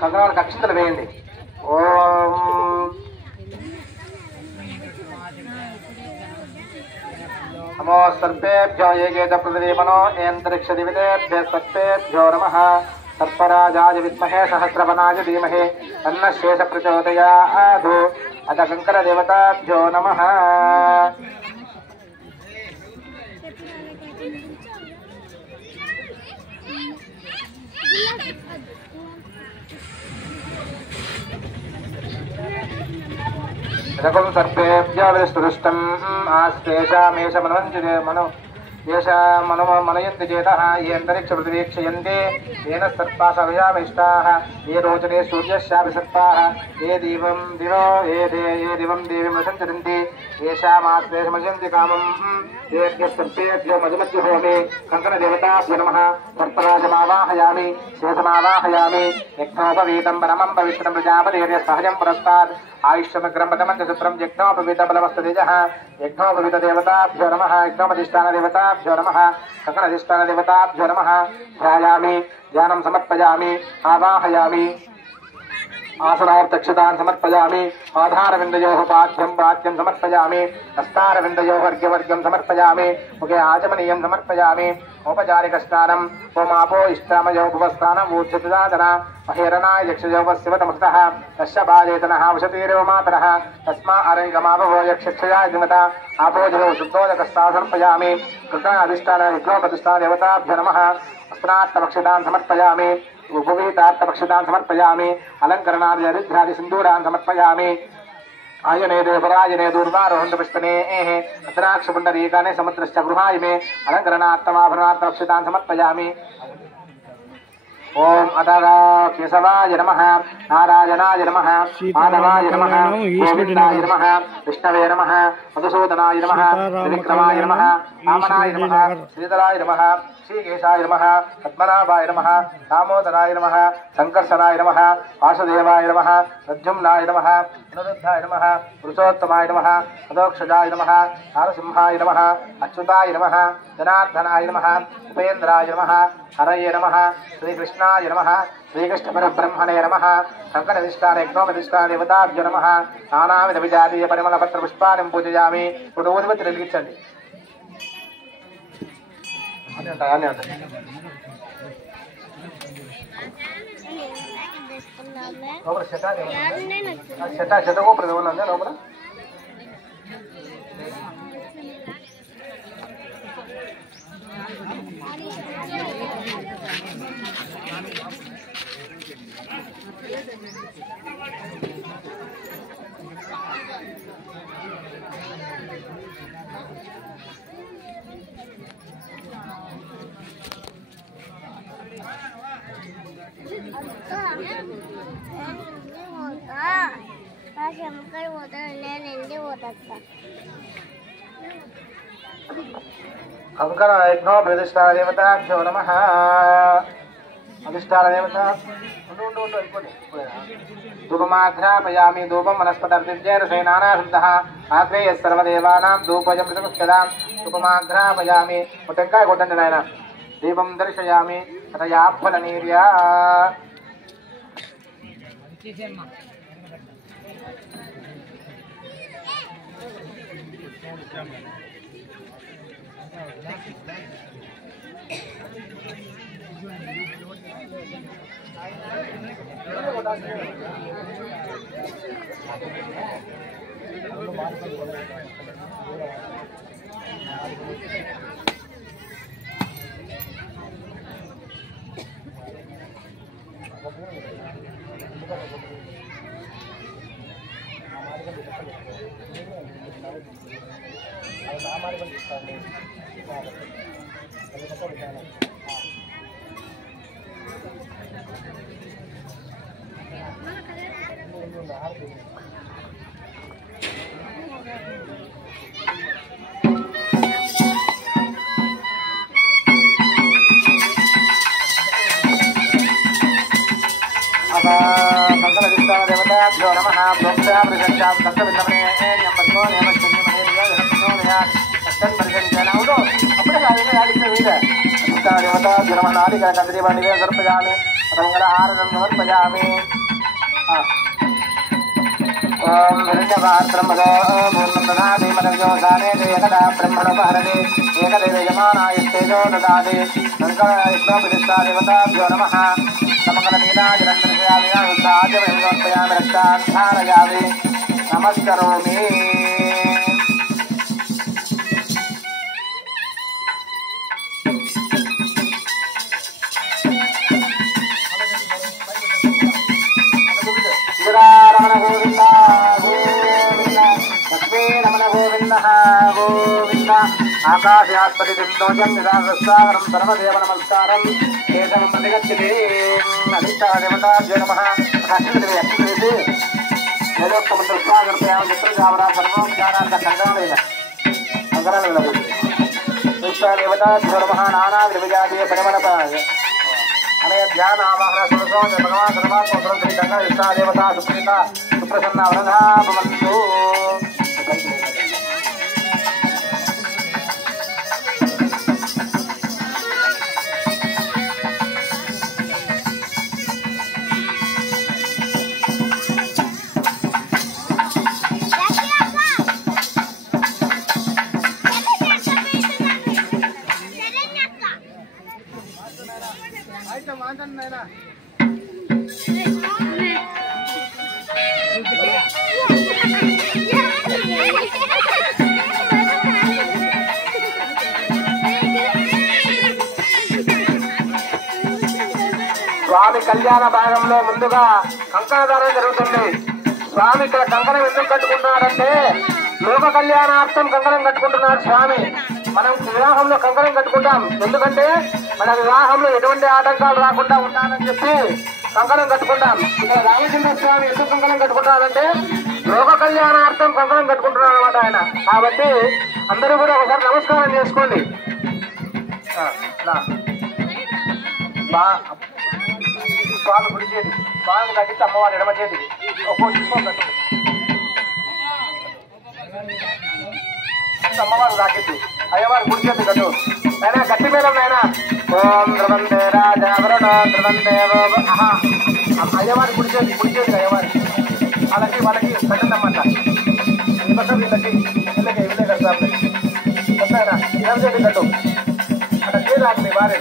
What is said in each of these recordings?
కంకణాలకు అక్షంతలు వేయండి. ఓం నమో సర్పేభ్యో ఏకేత పృథివీమనో ఏంతరిక్ష దివితేభ్యः సర్పేభ్యో నమః. సర్పరాజాయ విద్మహే సహస్రవనాయ ధీమహి తన్నః శేష ప్రచోదయాత్. అథ కంకర దేవతాభ్యో నమః. సర్పేభ్యో విష్టుష్టం ఆస్తేషామేష మనవంచితే మను మనయంతి చేతః ఏ అంతరిక్ష ప్రతివీక్షయంతే ఏన సర్పాः సర్వయామిష్టాः ఏ రోచనే సూర్యస్యాపి సర్పాः ఏ దివం దేవీం రసంచరంతి ఏషామాశ్లేషమజంతి కామం ఏభ్యः సర్పేభ్యో మధుమధ్యహోమే కంకణదేవతాభ్యో నమః. సర్పరాజమావాహయామి శేషమావాహయామి యజ్ఞోపవీతం పరమం పవిత్రం ప్రజాపతిర్య సహజం పురస్తాద్ ఆయుష్యమగ్రం పదమంతసూత్రం యజ్ఞోపవీత బలమస్తతేజః. యజ్ఞోపవీతదేవతాభ్యో నమః. యజ్ఞోపదిష్టానదేవతాభ్యో నమః. కంకణదిష్టానదేవతాభ్యో నమః. ధ్యాయామి ధ్యానం సమర్పయామి ఆవాహయామి ఆసనార్థక్షతాన్ సమర్పయామి. ఆధారవిందయోః పాద్యం సమర్పయామి. హస్తారవిందయోః అర్ఘ్యవర్ఘ్యం సమర్పయామి. ముఖే ఆచమనీయం సమర్పయామి. ఔపచారిక స్నానం. ఓమాపో ఇష్టామయో భువస్థానం ఊర్ధ్వదాదన మహేరణాయ యక్షయోపశివతమృతః తస్య బాలేతనః వశతీరేవ మాతరః తస్మా అరంగమావో యక్షక్షయాయ జిమత ఆపోజనో శుద్ధోదకస్తా సమర్పయామి. కృష్ణాధిష్టాన విఘ్నోపతిష్ఠా దేవతాభ్యో నమః. అస్నాత్తపక్షితాన్ సమర్పయామి. ఉపవీతార్థపక్షితాన్ సమర్పయామి. అలంకరణాది హరిద్రాది సింధూరాన్ సమర్పయామి. ఆయనే దేవరాజనే దూర్వారోహంతపుష్పనే అద్రాక్షపుండరీకానే సముద్రశ్చ గృహాయ మే అలంకరణార్థమాభరణార్థపక్షితాన్ సమర్పయామి. ఓం అతగా కేశవాయ నమః. నారాయణాయ నమః. మాధవాయ నమః. గోవిందాయ నమః. విష్ణవే నమః. మధుసూదనాయ నమః. త్రివిక్రమాయ నమః. వామనాయ నమః. శ్రీధరాయ నమః. శ్రీకేశాయ నమః. పద్మనాభాయ నమః. దామోదరాయ నమః. సంకర్షణాయ నమః. వాసుదేవాయ నమః. ప్రద్యుమ్నాయ నమః. అనురుద్ధాయ నమః. పురుషోత్తమాయ నమః. అదోక్షజాయ నమః. నారసింహాయ నమః. అచ్యుతాయ నమః. జనార్దనాయ నమః. ఉపేంద్రాయ నమః. హరయే నమః. శ్రీకృష్ణాయ నమః. శ్రీకృష్ణపరబ్రహ్మణే నమః. కంకణదిష్టాన యజ్ఞోపదిష్టాన దేవతాభ్యో నమః. నానావిధ విజాతీయ పరిమళ పత్ర పుష్పాన్ని పూజయామి. ఇప్పుడు ఊదివత్తి వెలిగించండి. లోపల శతగోపురం ఏమన్నా ఉందా లోపల? కంకణ యజ్ఞో ప్రతిష్టాన దేవతాభ్యో నమః. అధిష్టాన దేవత ధూపమాఘ్రాపయామి. ధూపం వనస్పతిర్జైరసేనానాశుద్ధః ఆగ్రేయ సర్వదేవానాం ధూపజం ప్రతిముఖ్యదాం. ధూపమాఘ్రాపయామి. టెంకాయ కొట్టండి నాయన. దీపం దర్శయామి. తదయాఫలనీర్యా. దేవతాభ్యో నమః. అప్పుడే देवतानादिकंद्रीवाणि सर्पयामि मंगलहारं समर्पयामि ओम हिरण्यवाहत्रमदो पूर्णदधाति मनोजाने एकदा ब्रह्मणोपहरति एकदेव यजमानायस्तेजो ददाति शङ्करविष्णुप्रतिष्ठा देवताभ्यो नमः समग्रनीलाजलन्दर्शयामि शुद्धाद्यमहिं समर्पयामि रक्षान् धारयामि नमस्करोमि रमण गोविंद गोविंद लक्ष्मी रमण गोविंद गोविंद आकाशात्पति दिन्दोजं निरागस्वागरं सर्वदेव नमस्कारं केशवं प्रतिगच्छति अदित्या देवताभ्यो नमः अक्षिदेवी अक्षिदेवी वेदोक्तमन्त्रस्वागर्भयामि चित्रजावरा सर्वं ज्ञानान्त कङ्कणमेव विष्णु देवताभ्यो नमः नानाविधविजातीय परिमलपाय अनय ध्यान आवाहन सुरसो भगवान सर्वात्म श्री गंगा विष्णु देवता सुप्रीता सुप्रसन्ना वरदा भवन्तु స్వామి కళ్యాణ భాగంలో ముందుగా కంకణదానం జరుగుతుంది. స్వామి ఇక్కడ కంకణం ఎందుకు కట్టుకుంటున్నాడంటే లోక కళ్యాణార్థం కంకణం కట్టుకుంటున్నాడు స్వామి. మనం వివాహంలో కంకణం కట్టుకుంటాం ఎందుకంటే మన వివాహంలో ఎటువంటి ఆటంకాలు రాకుండా ఉండాలని చెప్పి కంకణం కట్టుకుంటాం. ఇక్కడ రామచంద్ర స్వామి ఎందుకు కంకణం కట్టుకుంటాడంటే లోక కళ్యాణార్థం కంకణం కట్టుకుంటున్నాడు అనమాట ఆయన. కాబట్టి అందరూ కూడా ఒకసారి నమస్కారం చేసుకోండి. స్వామి గుడి చేతి స్వామి తగ్గితే అమ్మవారి ఎడమ చేతికి ఒక్కో తీసుకొని కట్టు అమ్మవారు తాకిద్దు అయ్యవారి గుడి చేతి కట్టు అయినా గట్టి మేళం అయినా ఓం ద్రవందే రాజావరణ ద్రవందేవ అయ్యవారి గుడి చేతి అయ్యవారి వాళ్ళకి కట్టిందన్నమాట. వీళ్ళకి వీళ్ళకి వీళ్ళే కడతారు కొత్తైనా ఎడమ చేతి కట్టు అక్కడ చేయరాకు మీ భార్య.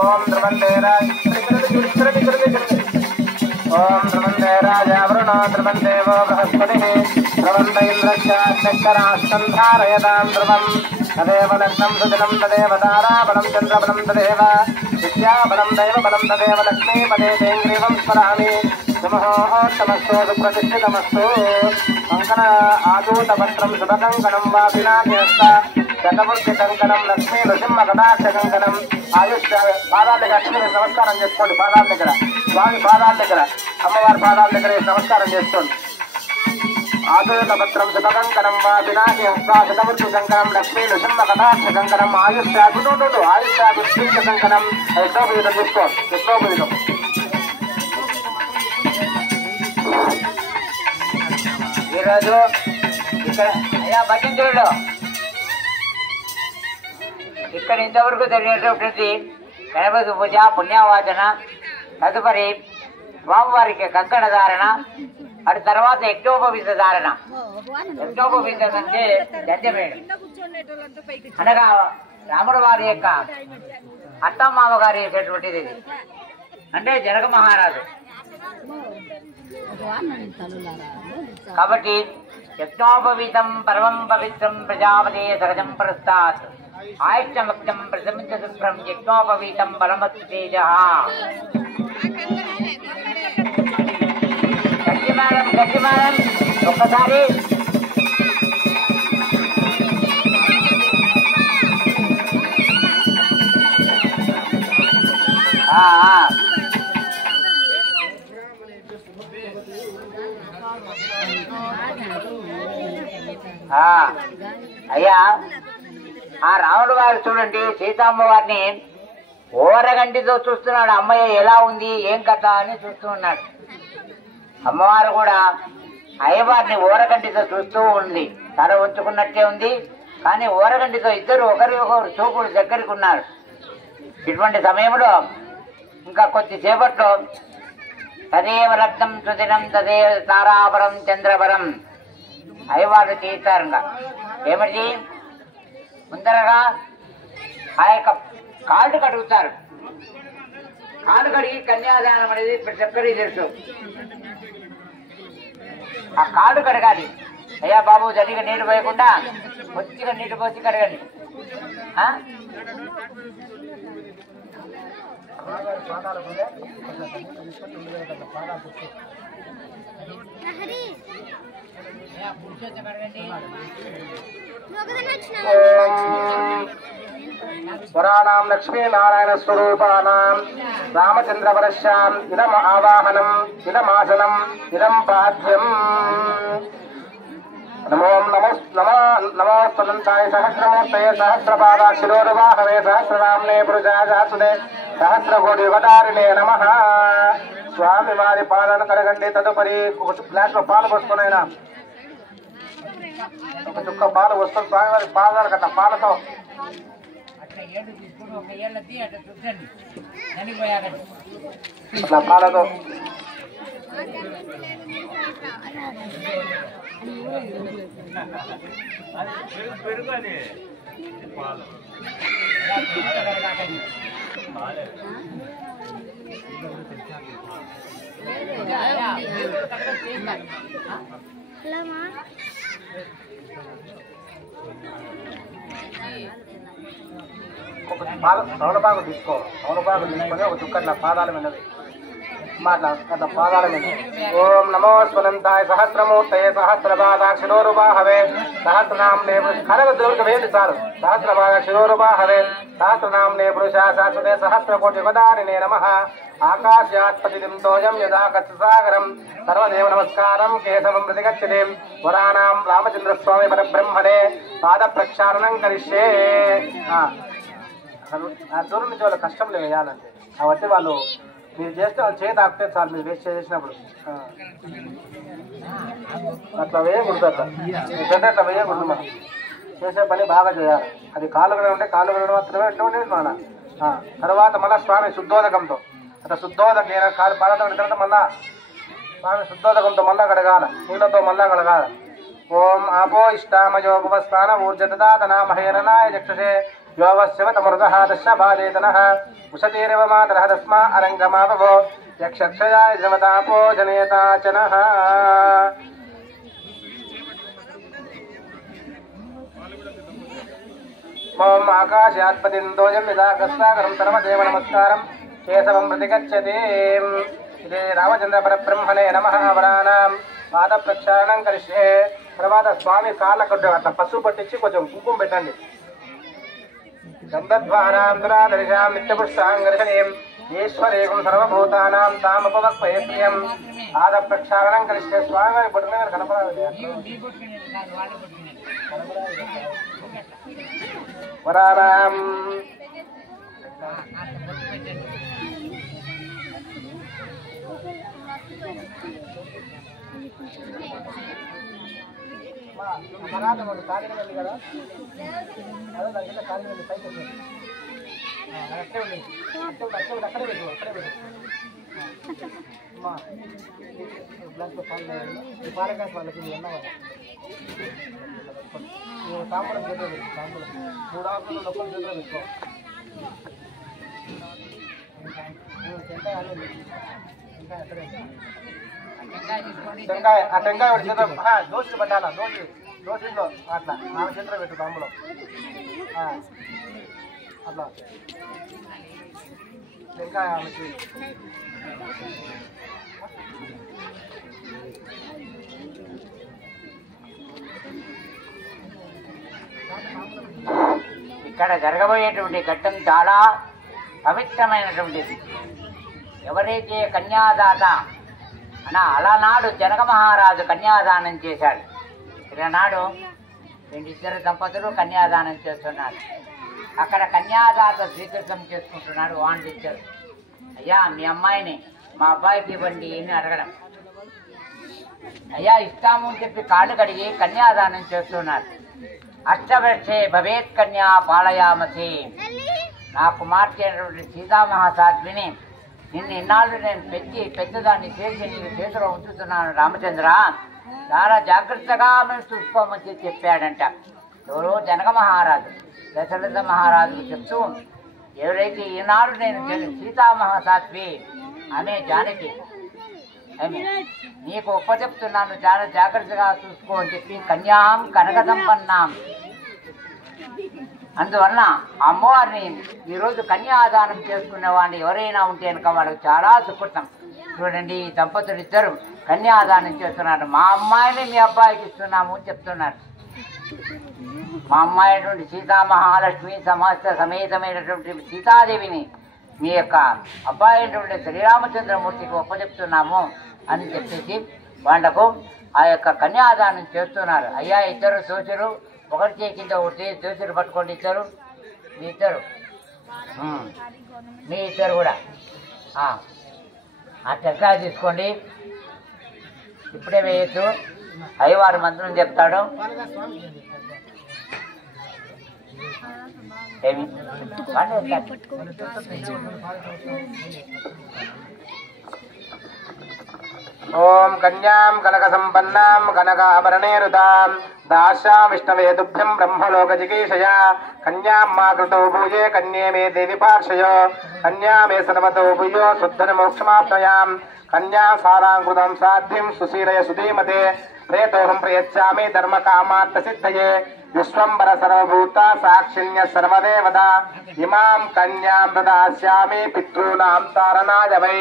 ఓం ద్రవందే ఓం ద్రవందే రాజావరుణ ద్రవందేవో బృహస్పతి ద్రవంద ఇంద్రశ్చాక్షరాష్టం ధారయతాం ధ్రువం తదేవ లగ్నం సుదినం తదేవ తారాబలం చంద్రబలం తదేవ విద్యాబలం దైవబలం తదేవ లక్ష్మీపదే తేంగ్రీవం స్మరామి. సుమహోత్తమస్తో సుప్రతిష్ఠితమస్తు. కంకణ ఆదూతపత్రం శుభకంకణం వా పినాకేస్త గతవృత్తి కంకణం లక్ష్మీ నృసింహ కటాక్ష కంకణం ఆయుష్ పాదాల దగ్గర లక్ష్మీ నమస్కారం చేసుకోండి. పాదాల దగ్గర స్వామి పాదాల దగ్గర అమ్మవారి పాదాల దగ్గర నమస్కారం చేసుకోండి. ఆదూతపత్రం శుభకంకణం వా పినాకేస్త గతవృత్తి కంకణం లక్ష్మీ నృసింహ కటాక్ష కంకణం ఆయుష్ ఆయుష్ కంకణం యజ్ఞోపవీతం తీసుకోండి. యజ్ఞోపవీతం ఈరోజు ఇక్కడ అయ్యా పట్టించుడు ఇక్కడ ఇంతవరకు జరిగినటువంటి గణపతి పూజ పుణ్యవాచన తదుపరి స్వామివారికి కంకణ ధారణ అటు తర్వాత యజ్ఞోపవీత ధారణ. యజ్ఞోపవీతం అంటే జంజమేడు అనగా రాముడు వారి యొక్క అత్తమామ గారు చేసేటువంటిది ఇది. అంటే జనక మహారాజు కాబట్టి యజ్ఞోపవీతం పరమం పవిత్రం ప్రజాపతే సహజం ప్రస్తాత్ ఆయుష్యమక్తం ప్రథమించ శుభ్రం యజ్ఞోపవీతం బలమస్తు తేజ. గట్టి మేడం ఒక్కసారి అయ్యా ఆ రాముడు వారు చూడండి సీతమ్మ వారిని ఓరగంటితో చూస్తున్నాడు. అమ్మయ్య ఎలా ఉంది ఏం కథ అని చూస్తూ ఉన్నాడు. అమ్మవారు కూడా అయ్యవారిని ఓరగంటితో చూస్తూ ఉంది. తల ఉంచుకున్నట్టే ఉంది కానీ ఓరగంటితో ఇద్దరు ఒకరి చూపుడు దగ్గరికి ఉన్నారు. ఇటువంటి సమయంలో ఇంకా కొద్దిసేపట్లో తదేవ రత్నం సుదినం తదేవ తారాపరం చంద్రపరం అయ్యవారు చేస్తారు. ఇంకా ఏమిటి ముందరగా ఆ యొక్క కాళ్ళు కడుగుతారు. కాళ్ళు కడిగి కన్యాదానం అనేది ప్రతి ఒక్కరికి తెలుసు. ఆ కాళ్ళు కడగాలి. అయ్యా బాబు జరిగా నీళ్ళు పోయకుండా కొద్దిగా నీళ్ళు పోసి కడగండి. వరాణాం లక్ష్మీనారాయణ స్వరూపానాం రామచంద్రవరస్యాం ఇదం ఆవాహనం ఇదమాసనం ఇదం పాద్యం. నమో నమోస్తదంతాయ సహస్రమూర్తయే సహస్రపాదాక్షిరోరువాహవే సహస్రనామ్నే పురుషాజాసుదే సహస్రకోటి యుగధారిణే నమః. స్వామి వారి పాలను కడగండి. తదుపరి ఒక గ్లాస్ లో పాలు పోసుకునైనా ఒక చుక్క పాలు పోసుకొని స్వామి వారి పాదాలు కట్ట పాలతో అట్లా పాలతో ఒక తమలపాకు తీసుకో. తమలపాకు తీసుకొని ఒక చుక్క అట్లా పాదాల మీద అట్లా పాదాల మీద ఓం నమో స్వనంతాయ సహస్రమూర్తయే సహస్రపాదాక్షిరోరువాహవే సహస్రనామ్నే కనగద్రోకి వేయండి చాలు. సహస్రపాదాక్షిరోరువాహవే సహస్రనామ్నే పురుషా శాశ్వతే సహస్రకోటి యుగధారిణే నమః. ఆకాశాత్పతిం తోయం యదా కచ్చసాగరం సర్వదేవ నమస్కారం కేశవం ప్రతిగచ్చతే. వరాణాం రామచంద్రస్వామి పరబ్రహ్మణే పాద ప్రక్షాళనం కరిష్యే. ఆ దూరం నుంచి వాళ్ళ కష్టం లేదు వేయాలంటే. కాబట్టి వాళ్ళు మీరు చేస్తే వాళ్ళు చేతి ఆపితే చాలు. మీరు వేస్ట్ చేసినప్పుడు అట్లా వేయకూడదు. అట్లా వేయకూడదు. మనం చేసే పని బాగా చేయాలి. అది కాళ్ళు కూడా ఉంటే కాళ్ళు కూడా మాత్రమే ఎట్లా ఉండేది మన. తర్వాత మళ్ళీ స్వామి శుద్ధోదకంతో అట్లా శుద్ధోదక కాలు పాలతో తర్వాత మళ్ళా స్వామి శుద్ధోదకంతో మళ్ళా కడగాల. నీళ్ళతో మళ్ళా కడగాల. ఓం ఆపో ఇష్టామయోపస్థాన ఊర్జదాతనామహేరనాయ చక్షుషే యోవశివతమృతః దశబాదేతనః ఉషతీరేవ మాతరః తస్మా అరంగమావో యక్షక్షయాయ జమతాపో జనేతాచనః. ఓం ఆకాశాత్పతిం తోయం యదా కస్సాగరం సర్వదేవ నమస్కారం కేశవం ప్రతిగచ్చతే. ఇదే రామచంద్ర పరబ్రహ్మణే నమః. వరాణాం పాద ప్రక్షాళనం కరిష్యే. తర్వాత స్వామి కాళ్ళ కొట్టు అట్లా పసుపు పట్టించి కొంచెం కుంకుమ పెట్టండి. గంధద్వారాం దురాదర్శాం నిత్యపుష్టాంగర్షణీయం ఈశ్వరేకం సర్వభూతానాం తామపవక్వయస్యం. పాద ప్రక్షాళనం కరిష్యే. స్వామి వారి బొట్టు మీద కనపడాలి. వరాణాం కాలిన వెళ్ళి కదా అదే దాని కాలిన వెళ్ళి పైకి అక్కడే ఉంది. అక్కడే పెట్టు అక్కడే పెట్టు. గ్లాస్లో పాలు ఈ పాల గ్లాస్ వాళ్ళకి ఎన్నవాళ్ళు తాంబూలం చేతిలో పెట్టు. తాంబూలం 3 ఆకులు నొక్కలు చేతిలో పెట్టుకో. టెంకాయ ఆ టెంకాయ ఒకటి చేతిలో దోశలు పట్టాలా. దోశలో అట్లా 4 చేతిలో పెట్టు తాంబూలం అట్లా టెంకాయ ఆమెకి. ఇక్కడ జరగబోయేటువంటి ఘట్టం చాలా పవిత్రమైనటువంటిది. ఎవరైతే కన్యాదాత అలనాడు జనక మహారాజు కన్యాదానం చేశాడు. ఈనాడు 2 దంపతులు కన్యాదానం చేస్తున్నారు. అక్కడ కన్యాదాత స్వీకృతం చేసుకుంటున్నాడు. వాణి ఇచ్చారు. అయ్యా మీ అమ్మాయిని మా అబ్బాయికి ఇవ్వండి అని అడగడం. అయ్యా ఇస్తాము అని చెప్పి కాళ్ళు కడిగి కన్యాదానం చేస్తున్నారు. అష్టవర్షే భవేత్ కన్యా పాలయామసి. నా కుమార్తె అయినటువంటి సీతామహాసాధ్విని నిన్ను ఇన్నాళ్ళు నేను పెంచి పెద్దదాన్ని చేసి నీ చేతిలో ఉంచుతున్నాను రామచంద్ర, చాలా జాగ్రత్తగా మనం చూసుకోమని చెప్పాడంట. ఎవరో జనక మహారాజు దశరథ మహారాజుకు చెప్తూ, ఎవరైతే ఈనాడు నేను సీతామహాసాధ్వి అనే జానకి నీకు ఉపచెప్తున్నాను, చాలా జాగ్రత్తగా చూసుకో అని చెప్పి కన్యాం కనక సంపన్నాం. అందువలన అమ్మవారిని ఈరోజు కన్యాదానం చేసుకునే వాడిని ఎవరైనా ఉంటే కనుక వాళ్ళకి చాలా సుకృతం. చూడండి, ఈ దంపతులు ఇద్దరు కన్యాదానం చేస్తున్నారు. మా అమ్మాయిని మీ అబ్బాయికి ఇస్తున్నాము అని చెప్తున్నారు. మా అమ్మాయి అయినటువంటి సీతామహాలక్ష్మి సమేతమైనటువంటి సీతాదేవిని మీ యొక్క అబ్బాయి అయినటువంటి శ్రీరామచంద్రమూర్తికి ఒప్పచెప్తున్నాము అని చెప్పేసి వాళ్లకు ఆ యొక్క కన్యాదానం చేస్తున్నారు. అయ్యా, ఇద్దరు దోషులు, ఒకటి చేయి కింద ఒకటి దోషులు పట్టుకోండి. ఇద్దరు మీ ఇద్దరు కూడా ఆ టెంకాయ తీసుకోండి. ఇప్పుడే వేయచ్చు. అయ్యవారు మంత్రం చెప్తాడు. ఏమి ఓం కన్యాం కనక సంపన్నాం కనకాభరణేరుదాం దాస్యా విష్ణవే తుభ్యం బ్రహ్మలోక జిగీషయా కన్యాం మా కృతో భూయే కన్యే మే దేవి పార్షయో కన్యా మే సర్వతో భూయో శుద్ధన మోక్షమాప్నయాం కన్యా సారాంకృతం సాధ్యం సుశీలయ సుధీమతే ప్రేతోహం ప్రయచ్చామి ధర్మ కామార్థ సిద్ధయే విశ్వంబర సర్వభూత సాక్షిణ్య సర్వదేవతా ఇమాం కన్యాం ప్రదాస్యామి పితॄణాం తారణాయ వై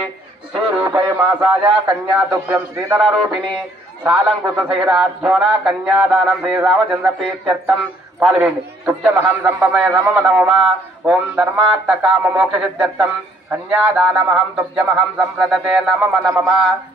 శ్రీరూపయ మాసాయ కన్యాతుభ్యం శ్రీధరరూపిణి సాలంకృత సహిరాధ్యోన కన్యాదానం శ్రీరామచంద్ర ప్రీత్యర్థం పాల్వేండి. తుభ్యమహం సంపమయ సమమ నమమ ఓం ధర్మార్థ కామ మోక్ష సిద్ధ్యర్థం కన్యాదానమహం తుభ్యమహం సంప్రదతే నమమ నమమ.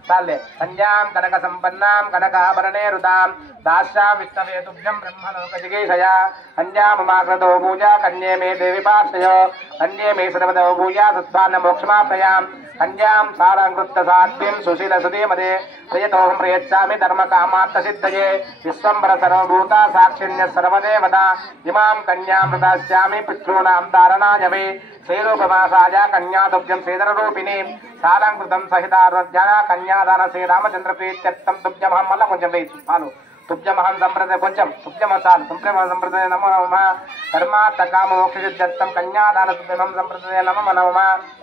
చాలే. కన్యాం కనక సంపన్నాం కనకాభరణేరుదాం దాస్యాం విష్ణవే తుభ్యం బ్రహ్మలోక జిగీషయా కన్యామమాకృతో పూజా కన్యే మే దేవి పార్షయో కన్యే మే సర్వతో పూజా సుద్ధాన్న మోక్షమాప్నయాం కన్యాం సారాంకృత సాధ్యం సుశీల సుధీమదే ప్రియతోహం ప్రయచ్చామి ధర్మ కామార్థ సిద్ధయే విశ్వంబర సర్వభూత సాక్షిణ్య సర్వదేవతా ఇమాం కన్యాం ప్రదాస్యామి పితॄణాం తారణాయ వై శ్రీరూపమాసాయ కన్యాతుభ్యం శ్రీధరరూపిణి సాలంకృతం సహితార్జన కన్యాదాన శ్రీరామచంద్ర ప్రీత్యర్థం తుభ్యమహం. మళ్ళా కొంచెం వేయచ్చు చాలు. తుభ్యమహం సంప్రదాయ కొంచెం తుభ్యమ చాలు. తుభ్యమ సంప్రదాయ నమో నమ ధర్మార్థ కామ మోక్ష సిద్ధ్యర్థం కన్యాదాన తుభ్యమహం సంప్రదాయ నమో నమ.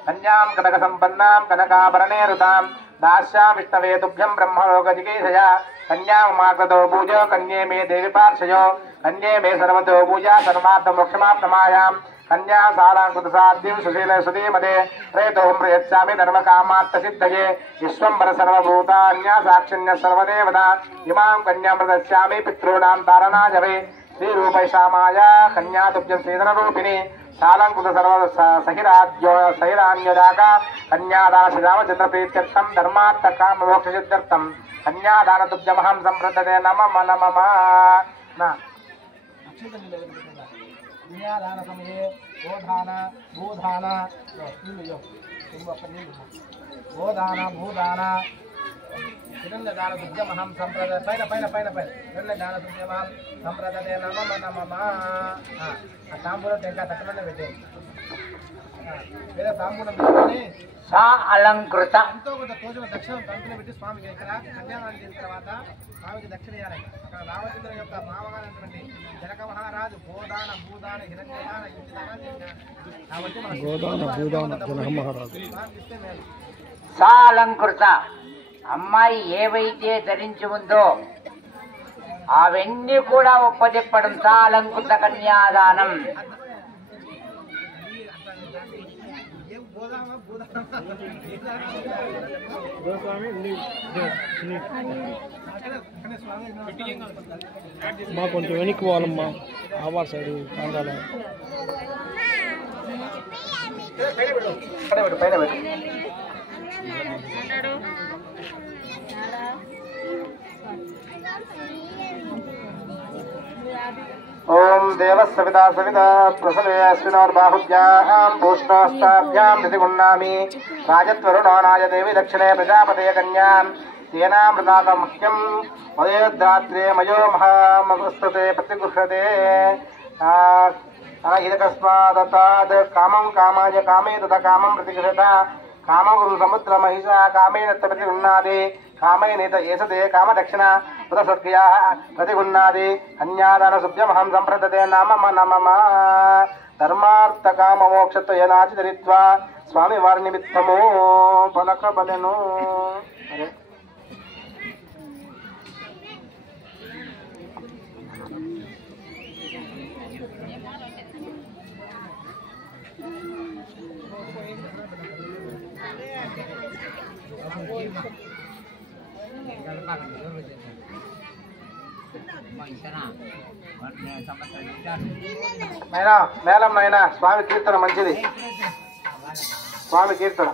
కన్యాం కనక సంపన్నాం కనకాభరణేరుదాం దాస్యాం విష్ణవే తుభ్యం బ్రహ్మలోక జిగీషయా కన్యామమాకృతో పూజో కన్యే మే దేవి పార్షయో కన్యే మే సర్వతో పూజా సర్వార్థ మోక్షమాప్నమాయాం కన్యా సారాంకృత సాధ్యం సుశీల సుధీమదే ప్రేతోహం ప్రయచ్చామి ధర్మ కామార్థ సిద్ధయే విశ్వంబర సర్వభూతాన్యా సాక్షిణ్య సర్వదేవతా ఇమాం కన్యాం ప్రదస్యామి పితॄణాం తారణాయ వై శ్రీరూపైషామాయ కన్యాతుభ్యం శ్రీధరరూపిణి సాలంకృత సర్వ సహిరాన్యదాక కన్యాదాన శ్రీరామచంద్ర ప్రీత్యర్థం ధర్మార్థ కామ మోక్ష సిద్ధ్యర్థం కన్యాదాన తుభ్యమహం సంప్రదతే నమమ నమమ. కన్యాదాన సమయే గోదాన భూదాన గోదాన భూదాన హిరణ్యదాన తుభ్యమహం సంప్రద పైన పైన పైన పైన హిరణ్యదాన తుభ్యమహం సంప్రదతే నమమ నమమ. ఆ తాంబూలం ఇంకా తక్కువనే పెట్టేది. వేరే తాంబూలం పెట్టుకొని సా అలంకృత ఎంతో కొంత తోచిన దక్షిణ తంతులు పెట్టి స్వామికి ఇక్కడ కన్యాదానం చేసిన తర్వాత స్వామికి దక్షిణ ఇవ్వాలి. అక్కడ రామచంద్ర యొక్క మామగారైనటువంటి జనక మహారాజు గోదాన భూదాన హిరణ్యదాన సా అలంకృత అమ్మాయి ఏవైతే ధరించి ఉందో అవన్నీ కూడా ఒప్పచెప్పడం సా అలంకృత కన్యాదానం. మా కొంచెం వెనక్కి పోవాలమ్మా. ఆవార్ సైడ్ కాంగాల ఓం దేవస్సవితా సవితా ప్రసవే అశ్వినోర్బాహుభ్యాం భూష్ణోష్టాభ్యాం ప్రతిగుణామి రాజత్వరుణాయ దేవి దక్షిణే ప్రజాపతే కన్యాం తేనామృతాత ముఖ్యం మయోద్రాత్రే మయో మహామస్తతే ప్రతిగృహతే ఇదకస్మాదతాద్ కామం కామాయ కామే తథ కామం ప్రతిగృహత కామం గురు సముద్ర మహిష కామేన ప్రతిగున్నాది కామేనేత ఏసతే కామదక్షిణ ఉత సత్క్రియా ప్రతిగున్నాది అన్యాదాన శుభ్యమహం సంప్రదతే నామ నమమ ధర్మార్థ కామ మోక్షత్వయనాచి ధరిత్వా స్వామి వారి నిమిత్తము పలకబలెను. అరే నైనా మేళం నైనా స్వామి కీర్తన మంచిది. స్వామి కీర్తన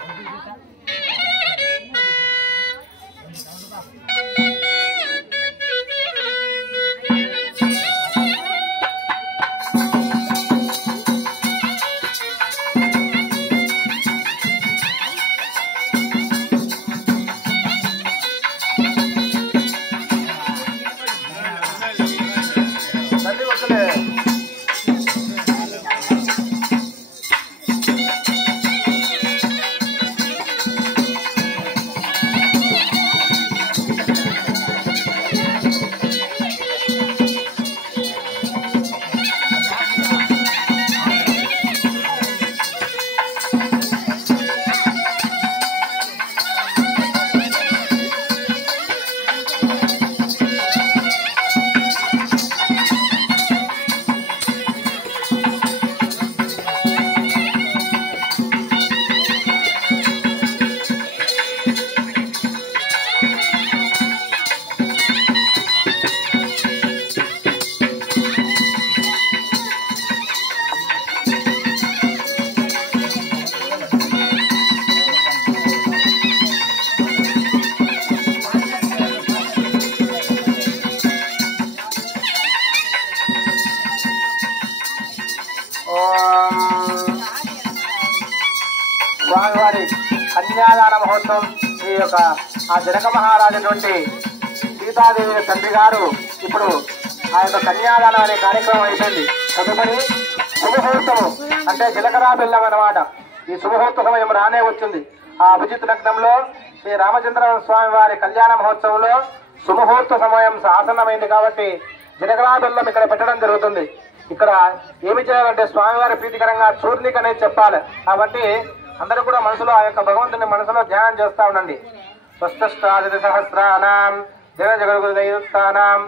స్వామివారి కన్యాదాన మహోత్సవం ఈ యొక్క ఆ జనక మహారాజటువంటి సీతాదేవి తండ్రి గారు ఇప్పుడు ఆ యొక్క కన్యాదానం అనే కార్యక్రమం అయిపోయింది. తదుపరి శుభముహూర్తము అంటే జీలకర్ర బెల్లం అన్నమాట. ఈ శుభముహూర్త సమయం రానే వచ్చింది. ఆ అభిజిత్ లగ్నంలో శ్రీ రామచంద్ర స్వామి వారి కళ్యాణ మహోత్సవంలో శుభముహూర్త సమయం ఆసన్నమైంది కాబట్టి జీలకర్ర బెల్లం ఇక్కడ పెట్టడం జరుగుతుంది. ఇక్కడ ఏమి చేయాలంటే స్వామివారి ప్రీతికరంగా చూర్ణిక అనేది చెప్పాలి. కాబట్టి అందరూ కూడా మనసులో ఆ యొక్క భగవంతుని మనసులో ధ్యానం చేస్తా ఉండండి. స్వస్థాది సహస్రానాం జగ జగద్గురుదైతానాం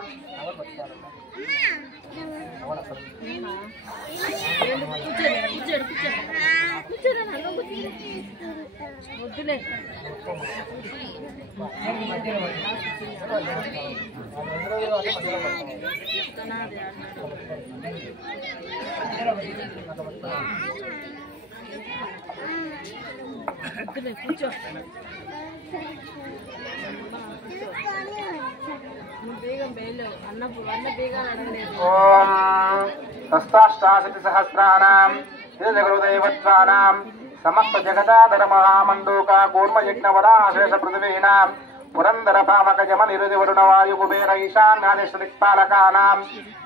సహస్రానాం జగరుదైవత్వానాం సమస్త జగదాధర మహామండూక కూర్మ యజ్ఞవరాశేష పృథివీనాం పురందర పావక జమ నిరుది వరుణ వాయు కుబేర ఈశాన్యాదిష్టాలకానాం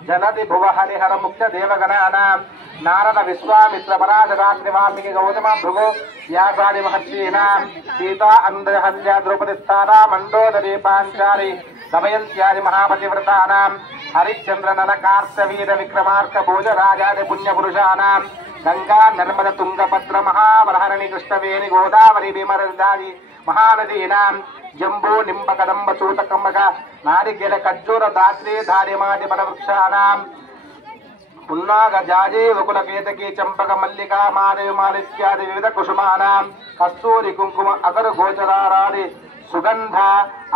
జలది భువ హరిహర ముఖ్య దేవగణానాం నారద విశ్వామిత్ర పరాశరాత్రి వాల్మీకి గౌతమ భృగు వ్యాసాది మహర్షీనాం సీతా అంధహల్య ద్రౌపది స్థానా మండోదరి పాంచాలి దమయంత్యాది మహాపతివ్రతానాం హరిశ్చంద్ర నల కార్తవీర విక్రమార్క భోజ రాజాది పుణ్యపురుషానాం గంగా నర్మద తుంగభద్ర మహావరహరణి కృష్ణవేణి గోదావరి భీమరదాది మహానదీనాం జంబూ నింబ కదంబ చూతకంబక నారికేల ఖర్జూర దాత్రి ధారిమాది ఫలవృక్షానాం పున్నాగ జాజీ వకుల కేతకి చంపక మల్లికా మానవి మాలిత్యాది వివిధ కుసుమానాం కస్తూరి కుంకుమ అగరు గోచరారాది సుగంధ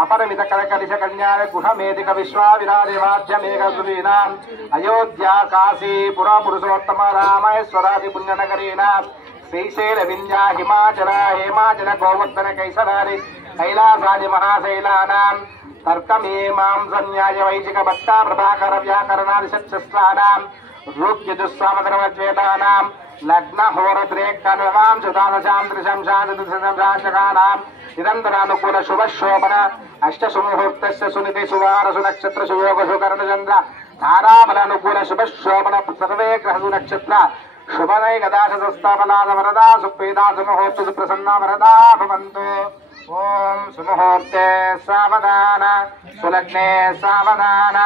అపరిమిత కరకలిశ కన్యాయ గుహమేదిక విశ్వావిరాది వాద్యమేఘ సురీనాం అయోధ్యా కాశీ పురా పురుషోత్తమ రామేశ్వరాది పుణ్యనగరీనాం శ్రీశైల వింధ్యా హిమాచల హేమాచల గోవర్ధన కైసరాది కైలాసాది మహాశైలానాం తర్కమీమాంసన్యాయ వైదిక భక్త ప్రభాకర వ్యాకరణాది షట్శస్త్రానాం ఋగ్యజుస్సామకరమద్వేదానాం లగ్న హోరద్రేక్కనవాం సుతాదశాం త్రిశంశాదిశంశాచకానాం నిరంతరానుకూల శుభశోభన అష్టసుముహూర్తస్య సునిధి సువార సునక్షత్ర సుయోగ సుకర్ణ చంద్ర ధారాబలానుకూల శుభశోభన సర్వే గ్రహ నక్షత్ర శుభనై గదాశస్తాపలాద వరదా సుప్రీదా సుముహూర్త సుప్రసన్న వరదా భవంతు. ఓం సుముహూర్తే సావధాన సులగ్నే సావధాన